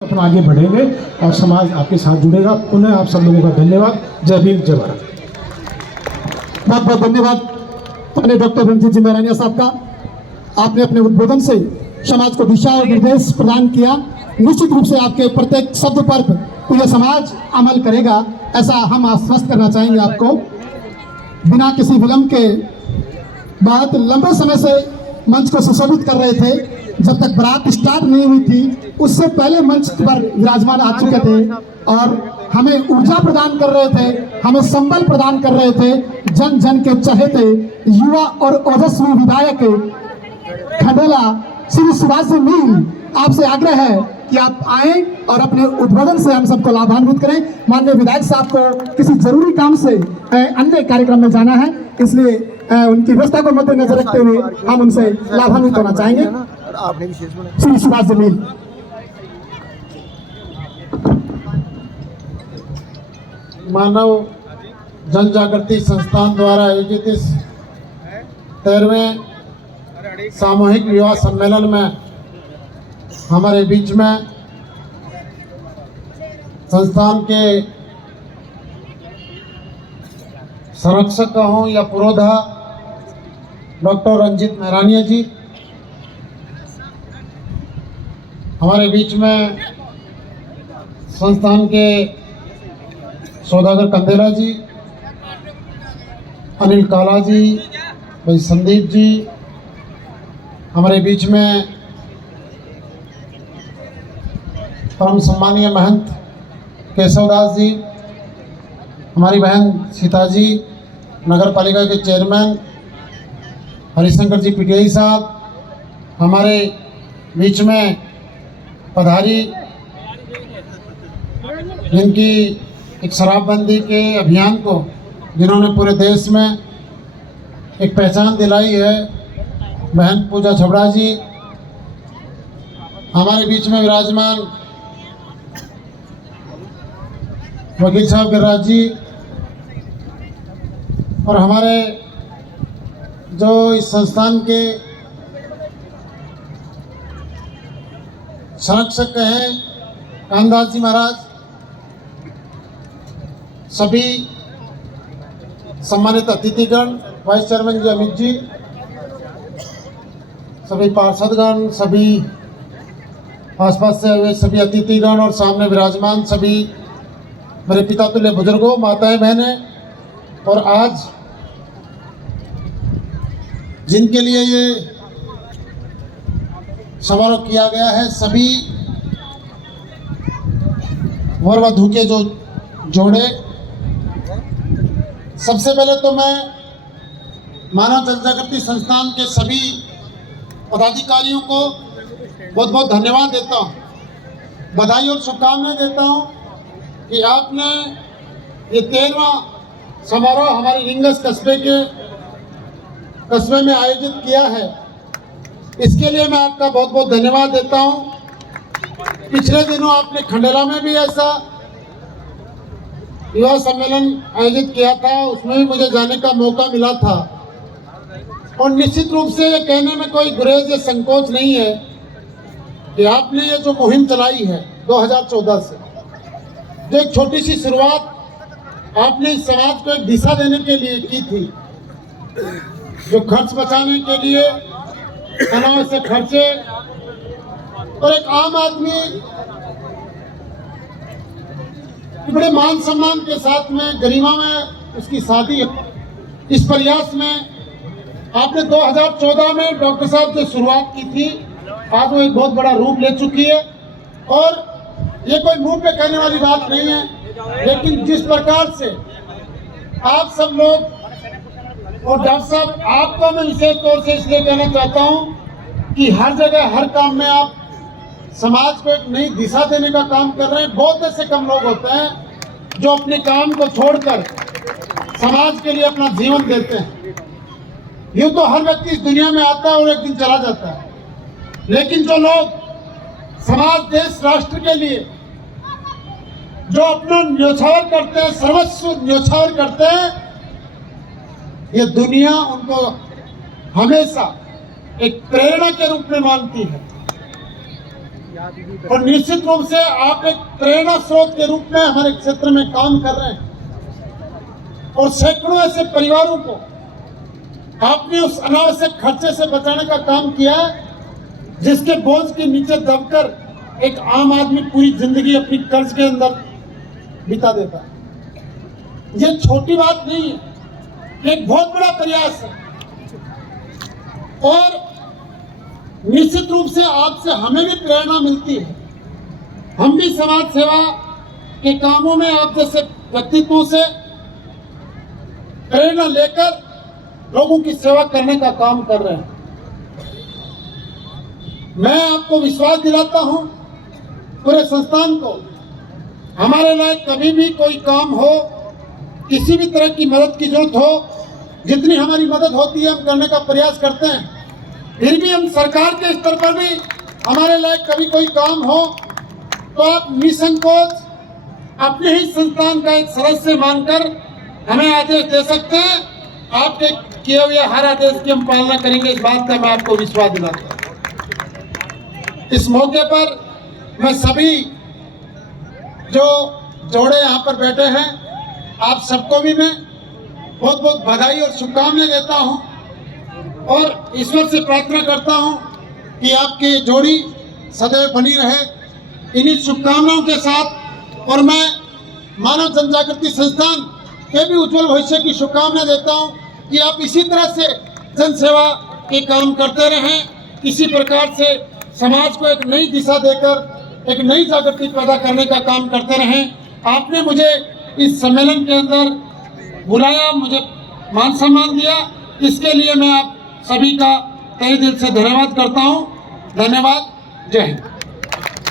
अपना आगे बढ़ेंगे और समाज आपके साथ जुड़ेगा। पुनः आप सब लोगों का धन्यवाद। जय भीम, जय भारत। बहुत बहुत धन्यवाद अपने डॉक्टर रणजीत जी महरानिया साहब का। आपने अपने उद्बोधन से समाज को दिशा और निर्देश प्रदान किया। निश्चित रूप से आपके प्रत्येक शब्द पर पूरा समाज अमल करेगा, ऐसा हम आश्वस्त करना चाहेंगे आपको। बिना किसी विलंब के बहुत लंबे समय से मंच को सुशोभित कर रहे थे। जब तक बारात स्टार्ट नहीं हुई थी उससे पहले मंच पर विराजमान आ चुके थे और हमें ऊर्जा प्रदान कर रहे थे, हमें संबल प्रदान कर रहे थे। जन जन के चहेते युवा और ओजस्वी विधायक खंडेला श्री सुभाष मील, आपसे आग्रह है कि आप आए और अपने उद्बोधन से हम सबको लाभान्वित करें। माननीय विधायक साहब को किसी जरूरी काम से अन्य कार्यक्रम में जाना है, इसलिए उनकी व्यवस्था को मद्देनजर रखते हुए हम उनसे लाभान्वित होना चाहेंगे। श्री सुभाष मील। मानव जन जागृति संस्थान द्वारा आयोजित इस 13वें सामूहिक विवाह सम्मेलन में हमारे बीच में संस्थान के संरक्षक हों या पुरोधा डॉक्टर रंजीत महरानिया जी, हमारे बीच में संस्थान के सौदागर कंदेला जी, अनिल काला जी, भाई संदीप जी, हमारे बीच में परम सम्मानीय महंत केशवदास जी, हमारी बहन सीता जी, नगर पालिका के चेयरमैन हरिशंकर जी पीटीआई साहब, हमारे बीच में पधारी जिनकी एक शराबबंदी के अभियान को जिन्होंने पूरे देश में एक पहचान दिलाई है, बहन पूजा छबड़ा जी, हमारे बीच में विराजमान वकील साहब गिरिराज जी, और हमारे जो इस संस्थान के संरक्षक हैं कामदास जी महाराज, सभी सम्मानित अतिथिगण, वाइस चेयरमैन जी अमित जी, सभी पार्षदगण, सभी आसपास से हुए सभी अतिथिगण और सामने विराजमान सभी मेरे पिता तुल्य बुजुर्गों, माताएं, बहनें, और आज जिनके लिए ये समारोह किया गया है, सभी वर वधू के जो जोड़े, सबसे पहले तो मैं मानव जन जागृति संस्थान के सभी पदाधिकारियों को बहुत बहुत धन्यवाद देता हूँ, बधाई और शुभकामनाएं देता हूँ कि आपने ये 13वां समारोह हमारे रिंगस कस्बे में आयोजित किया है। इसके लिए मैं आपका बहुत बहुत धन्यवाद देता हूँ। पिछले दिनों आपने खंडेला में भी ऐसा युवा सम्मेलन आयोजित किया था, उसमें भी मुझे जाने का मौका मिला था, और निश्चित रूप से ये कहने में कोई गुरेज या संकोच नहीं है कि आपने ये जो मुहिम चलाई है 2014 से, जो एक छोटी सी शुरुआत आपने इस समाज को एक दिशा देने के लिए की थी, जो खर्च बचाने के लिए अनावश्यक खर्चे और एक आम आदमी बड़े मान सम्मान के साथ में गरिमा में उसकी शादी, इस प्रयास में आपने 2014 में डॉक्टर साहब से शुरुआत की थी, आज वो एक बहुत बड़ा रूप ले चुकी है। और ये कोई मुंह पे कहने वाली बात नहीं है, लेकिन जिस प्रकार से आप सब लोग, और डॉक्टर साहब आपको मैं विशेष तौर से इसलिए कहना चाहता हूं कि हर जगह हर काम में आप समाज को एक नई दिशा देने का काम कर रहे हैं। बहुत ऐसे कम लोग होते हैं जो अपने काम को छोड़कर समाज के लिए अपना जीवन देते हैं। यूँ तो हर व्यक्ति इस दुनिया में आता है और एक दिन चला जाता है, लेकिन जो लोग समाज, देश, राष्ट्र के लिए जो अपना न्योछावर करते हैं, सर्वस्व न्योछावर करते हैं, ये दुनिया उनको हमेशा एक प्रेरणा के रूप में मानती है। और निश्चित रूप से आप एक प्रेरणा स्रोत के रूप में हमारे क्षेत्र में काम कर रहे हैं और सैकड़ों ऐसे परिवारों को आपने उस अनावश्यक खर्चे से बचाने का काम किया है जिसके बोझ के नीचे दबकर एक आम आदमी पूरी जिंदगी अपनी कर्ज के अंदर बिता देता है। ये छोटी बात नहीं है, एक बहुत बड़ा प्रयास है और निश्चित रूप से आपसे हमें भी प्रेरणा मिलती है। हम भी समाज सेवा के कामों में आप जैसे व्यक्तित्वों से प्रेरणा लेकर लोगों की सेवा करने का काम कर रहे हैं। मैं आपको विश्वास दिलाता हूं, पूरे संस्थान को, हमारे लायक कभी भी कोई काम हो, किसी भी तरह की मदद की जरूरत हो, जितनी हमारी मदद होती है हम करने का प्रयास करते हैं। फिर भी हम सरकार के स्तर पर भी हमारे लायक कभी कोई काम हो तो आप निसंकोच अपने ही संस्थान का एक सदस्य मानकर हमें आदेश दे सकते हैं। आपके किए हुए हर आदेश की हम पालना करेंगे, इस बात का मैं आपको विश्वास दिलाता हूं। इस मौके पर मैं सभी जो जोड़े यहाँ पर बैठे हैं आप सबको भी मैं बहुत बहुत बधाई और शुभकामनाएं देता हूँ और ईश्वर से प्रार्थना करता हूँ कि आपकी जोड़ी सदैव बनी रहे। इन्हीं शुभकामनाओं के साथ और मैं मानव जन जागृति संस्थान के भी उज्जवल भविष्य की शुभकामनाएं देता हूँ कि आप इसी तरह से जन सेवा के काम करते रहें, इसी प्रकार से समाज को एक नई दिशा देकर एक नई जागृति पैदा करने का काम करते रहें। आपने मुझे इस सम्मेलन के अंदर बुलाया, मुझे मान सम्मान दिया, इसके लिए मैं आप सभी का तहे दिल से धन्यवाद करता हूँ। धन्यवाद। जय हिंद।